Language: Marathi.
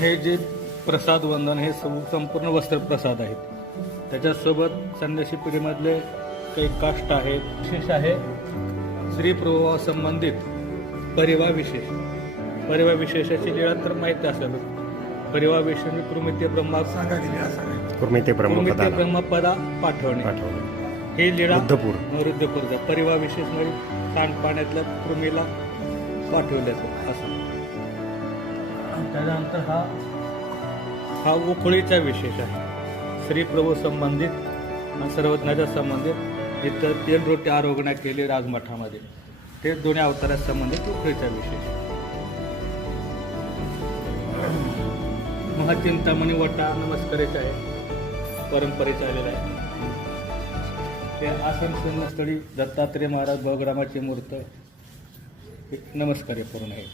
हे जे प्रसाद वंदन हे संपूर्ण वस्त्रप्रसाद आहेत. त्याच्यासोबत संन्यासी पिढीमधले काही काष्ट आहेत. विशेष आहे श्री प्रभुवा संबंधित परिवार विशेष. परिवार विशेषाची लीळा तर माहिती असेल. परिवार विशेष कृमिते ब्रह्मपदा पाठवणे ही लीळा रुद्रपूरचा परिवार विशेष म्हणजे सांडपाण्यातल्या कृमीला पाठवल्याचं असं. त्यानंतर हा उखळीचा विशेष आहे. श्री प्रभू संबंधित आणि सर्वज्ञाच्या संबंधित इथं तेल रोटी आरोग्य केली राजमठामध्ये. ते दोन्ही अवतारात संबंधित उखळीचा विशेष. महाचिंतामणी वटा नमस्काराचे आहे, परंपरेचे आलेला आहे. ते आसन स्थळी दत्तात्रेय महाराज बळग्रामाची मूर्त नमस्कार करून आहे.